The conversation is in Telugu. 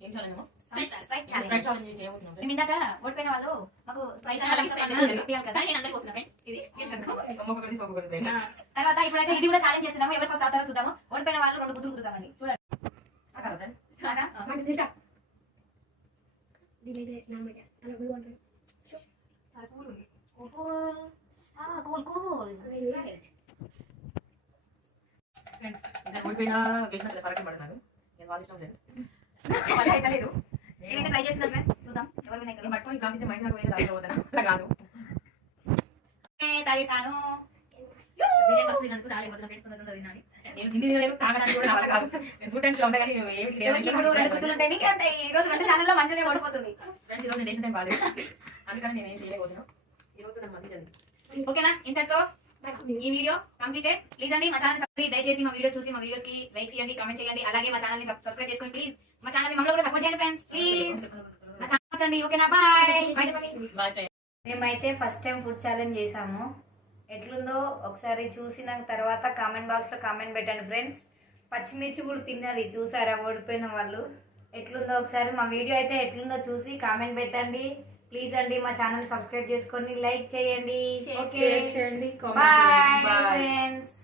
ఏం చాలేమో మేము ఇందాక ఓడిపోయిన వాళ్ళు మాకు కదా నేను అందరికీ వస్తున్నా ఫ్రెండ్స్ ఇది తర్వాత ఇప్పుడైతే ఇది కూడా ఛాలెంజ్ చేస్తున్నాము ఎవరు ఫస్ట్ అవుతారో చూద్దాము ఓడిపోయిన వాళ్ళు 2 గుద్దులు గుద్దుతామండి చూడండి ఓడిపోయినా గెలిచినట్లే ఫరక్ పడుతున్నాను నేను వాళ్ళ ఇష్టం లేదు అయితే లేదు నేనైతే ట్రై చేస్తున్నాను ఫ్రెండ్స్ చూద్దాం ఎవరు విన్ అవుతారో పట్టుకొని క్లాస్ మైండ్ నాకు పోయేది రాకపోతాను అలా కాదు తాగేసాను నేను ఫస్ట్ తినకు రాలేకపోతున్నా ఫ్రెండ్స్ తొందరగా తినాలి నేను హిందీ తినలేదు తాగడానికి కూడా అలా కాదు స్టూడెంట్స్లో ఉంటాయి కానీ ఎవరికి ఇప్పుడు 2 గుర్తులు ఉంటాయి నీకు అంటే ఈ రోజు 2 ఛానల్లో మంచిగానే ఓడిపోతుంది ఫ్రెండ్స్ ఈరోజు నేను టైం బాగాలేదు అందుకని నేను ఏం చేయలేకపోతున్నాను ఈరోజు నాకు మంచి జరిగింది ఓకేనా ఇంతటితో ఈ వీడియో కంప్లీటెడ్ ప్లీజ్ అండి మా ఛానల్ సబ్స్క్రైబ్ దయచేసి మా వీడియో చూసి మా వీడియోస్ కి లైక్ చేయండి కామెంట్ చేయండి అలాగే మా ఛానల్ ని సబ్స్క్రైబ్ చేసుకోండి ప్లీజ్ మా ఛానల్ ని మమ్మల్ని కూడా సపోర్ట్ చేయండి ఫ్రెండ్స్ ప్లీజ్ మా ఛానల్ చూడండి ఓకేనా బాయ్ మేమైతే ఫస్ట్ టైం ఫుడ్ ఛాలెంజ్ చేసాము ఎట్లుందో ఒకసారి చూసిన తర్వాత కామెంట్ బాక్స్ లో కామెంట్ పెట్టండి ఫ్రెండ్స్ పచ్చిమిర్చి కూడా తిన్నది చూసారా ఓడిపోయిన వాళ్ళు ఎట్లుందో ఒకసారి మా వీడియో అయితే ఎట్లుందో చూసి కామెంట్ పెట్టండి ప్లీజ్ అండి మా ఛానల్ సబ్స్క్రైబ్ చేసుకోండి లైక్ చేయండి ఓకే బాయ్ ఫ్రెండ్స్